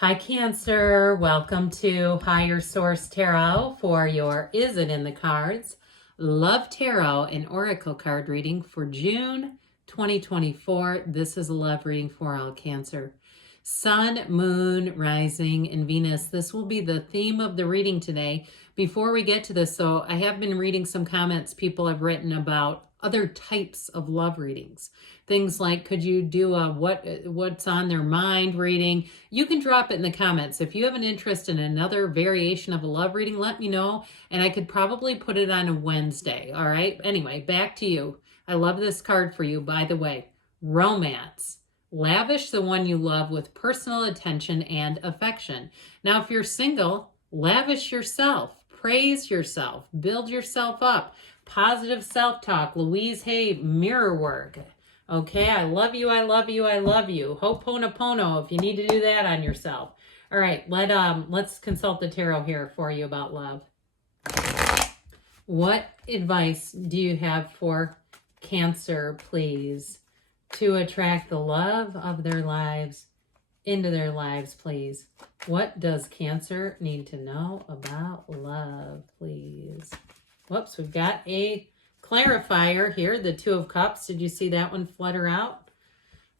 Hi, Cancer. Welcome to Higher Source Tarot for your Is It in the Cards? Love Tarot and Oracle card reading for June 2024. This is a love reading for all Cancer. Sun, Moon, Rising, and Venus. This will be the theme of the reading today. Before we get to this, though, I have been reading some comments people have written about other types of love readings. Things like, could you do a what's on their mind reading? You can drop it in the comments. If you have an interest in another variation of a love reading, let me know, and I could probably put it on a Wednesday, all right? Anyway, back to you. I love this card for you, by the way. Romance. Lavish the one you love with personal attention and affection. Now, if you're single, lavish yourself. Praise yourself. Build yourself up. Positive self-talk. Louise Hay, mirror work. Okay, I love you, I love you, I love you. Ho'oponopono if you need to do that on yourself. All right, let's consult the tarot here for you about love. What advice do you have for Cancer, please, to attract the love of their lives into their lives, please? What does Cancer need to know about love, please? Whoops, we've got a clarifier here, the Two of Cups. Did you see that one flutter out?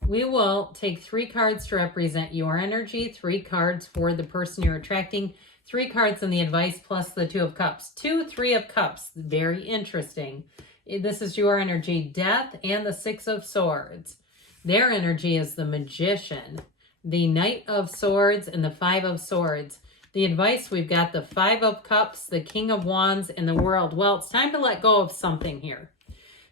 We will take 3 cards to represent your energy, 3 cards for the person you're attracting, 3 cards in the advice plus the Two of Cups. 2, 3 of Cups, very interesting. This is your energy, Death and the 6 of Swords. Their energy is the Magician, the Knight of Swords and the 5 of Swords. The advice, we've got the 5 of Cups, the King of Wands, and the World. Well, it's time to let go of something here.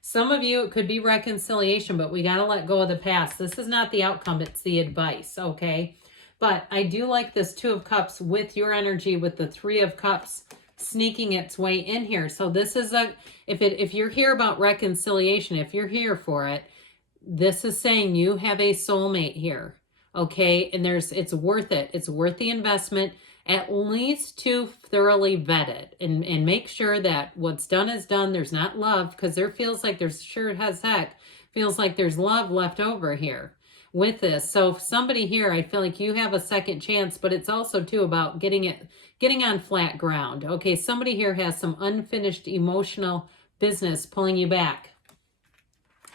Some of you, it could be reconciliation, but we got to let go of the past. This is not the outcome, it's the advice, okay? But I do like this 2 of Cups with your energy, with the 3 of Cups sneaking its way in here. So this is if you're here about reconciliation, if you're here for it, this is saying you have a soulmate here, okay? And it's worth it. It's worth the investment. At least to thoroughly vet it and make sure that what's done is done. There's not love, because there feels like there's feels like there's love left over here with this. So somebody here, I feel like you have a second chance, but it's also too about getting on flat ground. Okay, somebody here has some unfinished emotional business pulling you back.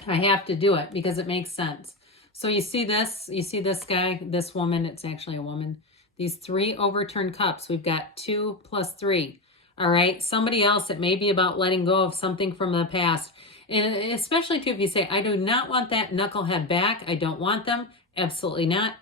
I have to do it because it makes sense. So you see this guy, this woman, it's actually a woman. These 3 overturned cups, we've got 2 plus 3. All right, somebody else, it may be about letting go of something from the past. And especially too, if you say, I do not want that knucklehead back, I don't want them, absolutely not.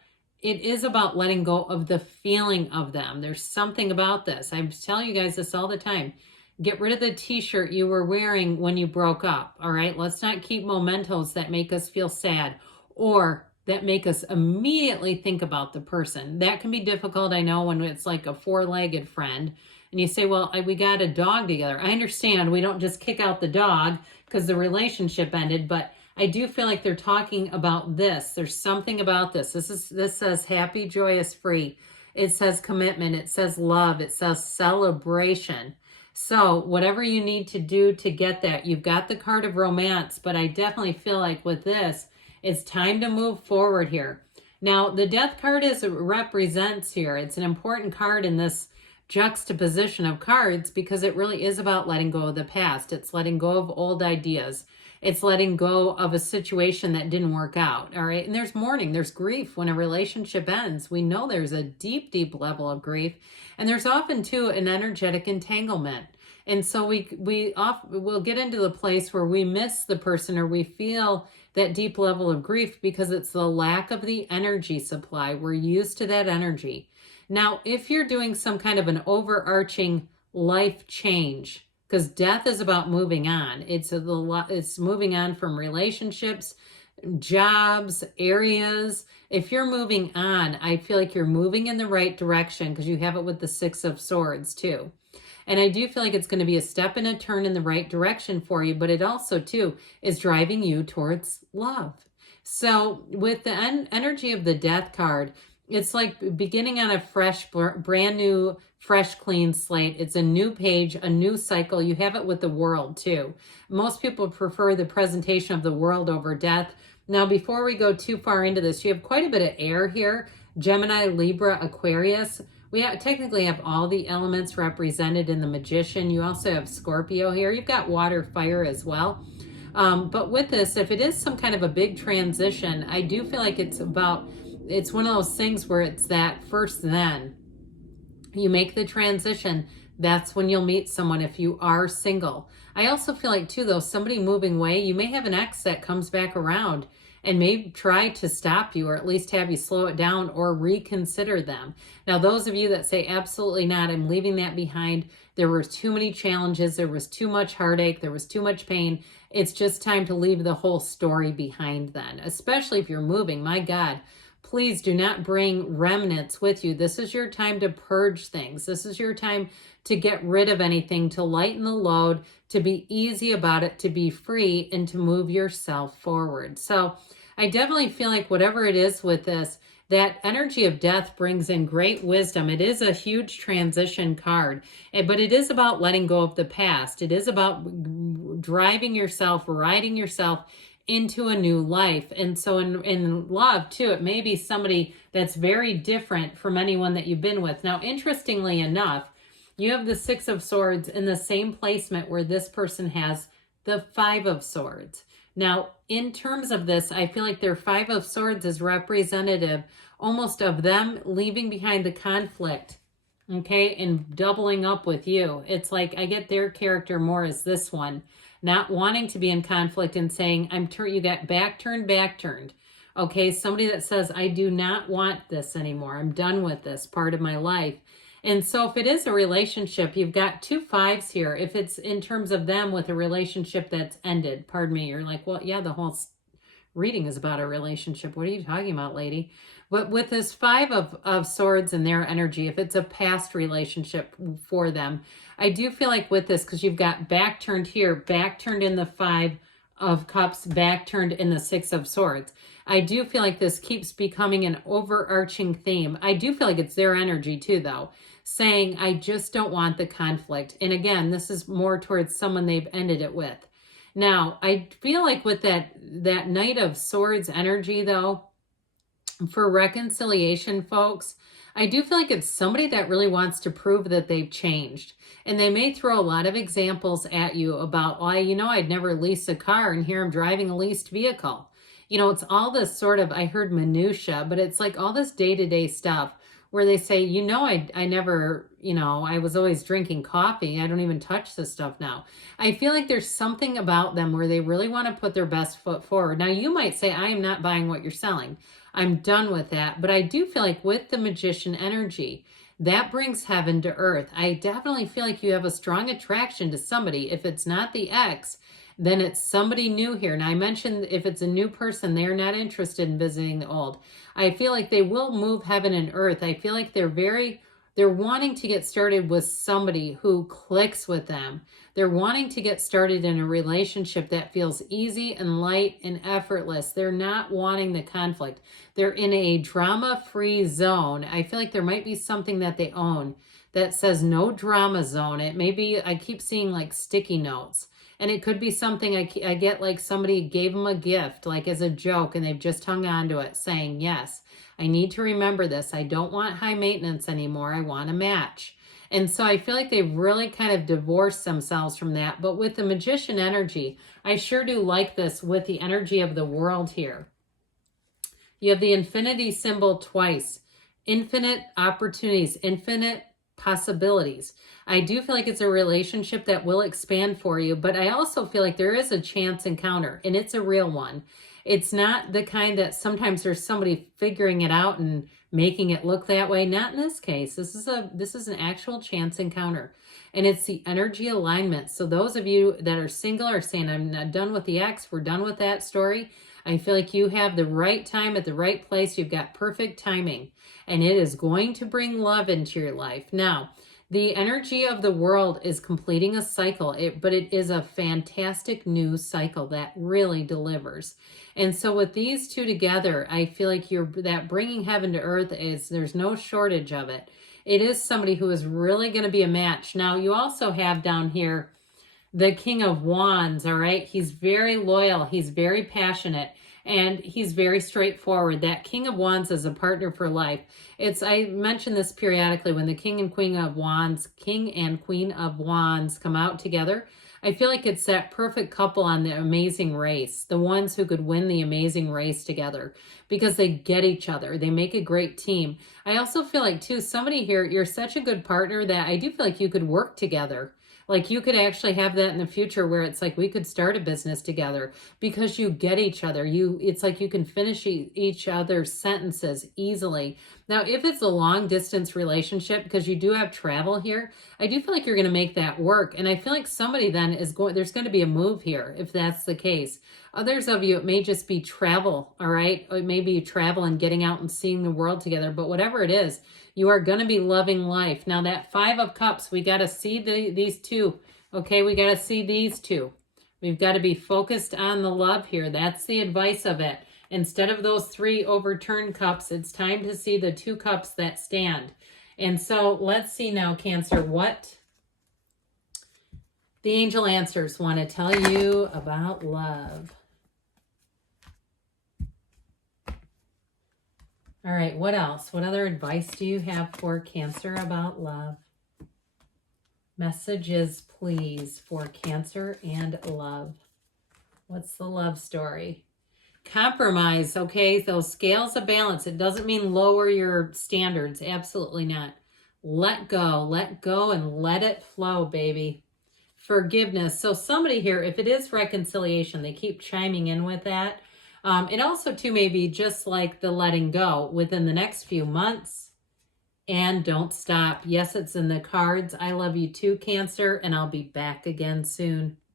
It is about letting go of the feeling of them. There's something about this. I'm telling you guys this all the time. Get rid of the t-shirt you were wearing when you broke up, all right? Let's not keep mementos that make us feel sad or that make us immediately think about the person. That can be difficult, I know, when it's like a 4-legged friend. And you say, well, we got a dog together. I understand we don't just kick out the dog because the relationship ended, but I do feel like they're talking about this. There's something about this. This says happy, joyous, free. It says commitment. It says love. It says celebration. So whatever you need to do to get that, you've got the card of romance, but I definitely feel like with this, it's time to move forward here. Now, the Death card represents here. It's an important card in this juxtaposition of cards because it really is about letting go of the past. It's letting go of old ideas. It's letting go of a situation that didn't work out, all right? And there's mourning, there's grief when a relationship ends. We know there's a deep, deep level of grief. And there's often, too, an energetic entanglement. And so we'll get into the place where we miss the person or we feel that deep level of grief because it's the lack of the energy supply. We're used to that energy. Now, if you're doing some kind of an overarching life change, because death is about moving on. It's moving on from relationships, jobs, areas. If you're moving on, I feel like you're moving in the right direction because you have it with the 6 of Swords too. And I do feel like it's going to be a step and a turn in the right direction for you, but it also, too, is driving you towards love. So with the energy of the Death card, it's like beginning on a fresh, brand new, fresh, clean slate. It's a new page, a new cycle. You have it with the World, too. Most people prefer the presentation of the World over death. Now, before we go too far into this, you have quite a bit of air here. Gemini, Libra, Aquarius. We technically have all the elements represented in the Magician. You also have Scorpio here. You've got water, fire as well. But with this, if it is some kind of a big transition, I do feel like it's one of those things where it's that first then. You make the transition, that's when you'll meet someone if you are single. I also feel like too, though, somebody moving away, you may have an ex that comes back around and may try to stop you, or at least have you slow it down or reconsider them. Now, those of you that say, absolutely not, I'm leaving that behind. There were too many challenges. There was too much heartache. There was too much pain. It's just time to leave the whole story behind then, especially if you're moving. My God, please do not bring remnants with you. This is your time to purge things. This is your time to get rid of anything, to lighten the load, to be easy about it, to be free, and to move yourself forward. So I definitely feel like whatever it is with this, that energy of death brings in great wisdom. It is a huge transition card, but it is about letting go of the past. It is about driving yourself, riding yourself into a new life. And so in love too, it may be somebody that's very different from anyone that you've been with. Now, interestingly enough, you have the Six of Swords in the same placement where this person has the Five of Swords. Now, in terms of this, I feel like their Five of Swords is representative almost of them leaving behind the conflict, okay, and doubling up with you. It's like I get their character more as this one, not wanting to be in conflict and saying, you got back turned. Okay, somebody that says, I do not want this anymore. I'm done with this part of my life. And so if it is a relationship, you've got two fives here. If it's in terms of them with a relationship that's ended, pardon me, you're like, well, yeah, the whole reading is about a relationship. What are you talking about, lady? But with this Five of Swords and their energy, if it's a past relationship for them, I do feel like with this, because you've got back turned here, back turned in the Five of Cups, back turned in the Six of Swords. I do feel like this keeps becoming an overarching theme. I do feel like it's their energy too, though, saying, I just don't want the conflict. And again, this is more towards someone they've ended it with. Now, I feel like with that Knight of Swords energy, though, for reconciliation, folks, I do feel like it's somebody that really wants to prove that they've changed. And they may throw a lot of examples at you about, well, I'd never lease a car, and here I'm driving a leased vehicle. It's all this sort of, I heard minutia, but it's like all this day-to-day stuff where they say, I never, I was always drinking coffee. I don't even touch this stuff now. I feel like there's something about them where they really want to put their best foot forward. Now, you might say, I am not buying what you're selling. I'm done with that. But I do feel like with the Magician energy, that brings heaven to earth. I definitely feel like you have a strong attraction to somebody. If it's not the ex, then it's somebody new here. Now, I mentioned if it's a new person, they're not interested in visiting the old. I feel like they will move heaven and earth. I feel like they're wanting to get started with somebody who clicks with them. They're wanting to get started in a relationship that feels easy and light and effortless. They're not wanting the conflict. They're in a drama-free zone. I feel like there might be something that they own that says no drama zone. It may be, I keep seeing like sticky notes. And it could be something I get like somebody gave them a gift, like as a joke, and they've just hung on to it saying, yes, I need to remember this. I don't want high maintenance anymore. I want a match. And so I feel like they've really kind of divorced themselves from that. But with the Magician energy, I sure do like this with the energy of the world here. You have the infinity symbol twice. Infinite opportunities, infinite possibilities. I do feel like it's a relationship that will expand for you, but I also feel like there is a chance encounter, and it's a real one. It's not the kind that sometimes there's somebody figuring it out and making it look that way. Not in this case. This is an actual chance encounter, and it's the energy alignment. So those of you that are single are saying, I'm not done with the ex, we're done with that story. I feel like you have the right time at the right place. You've got perfect timing, and it is going to bring love into your life. Now, the energy of the world is completing a cycle, but it is a fantastic new cycle that really delivers. And so with these two together, I feel like that bringing heaven to earth there's no shortage of it. It is somebody who is really going to be a match. Now, you also have down here the King of Wands, all right? He's very loyal. He's very passionate. and he's very straightforward. That King of Wands is a partner for life. I mention this periodically when the King and Queen of Wands come out together. I feel like it's that perfect couple on the Amazing Race, the ones who could win the Amazing Race together because they get each other. They make a great team. I also feel like, too, somebody here, you're such a good partner that I do feel like you could work together. Like you could actually have that in the future where it's like we could start a business together because you get each other. It's like you can finish each other's sentences easily. Now, if it's a long distance relationship, because you do have travel here, I do feel like you're going to make that work. And I feel like somebody then there's going to be a move here if that's the case. Others of you, it may just be travel, all right? It may be travel and getting out and seeing the world together, but whatever it is, you are going to be loving life. Now that 5 of Cups, we got to see these two, okay? We got to see these two. We've got to be focused on the love here. That's the advice of it. Instead of those 3 overturned cups, it's time to see the 2 cups that stand. And so let's see now, Cancer, what the angel answers want to tell you about love. All right, what else? What other advice do you have for Cancer about love? Messages, please, for Cancer and love. What's the love story? Compromise, okay? Those scales of balance. It doesn't mean lower your standards. Absolutely not. Let go, and let it flow, baby. Forgiveness. So somebody here, if it is reconciliation, they keep chiming in with that. It also, too, may be just like the letting go within the next few months. And don't stop. Yes, it's in the cards. I love you too, Cancer, and I'll be back again soon.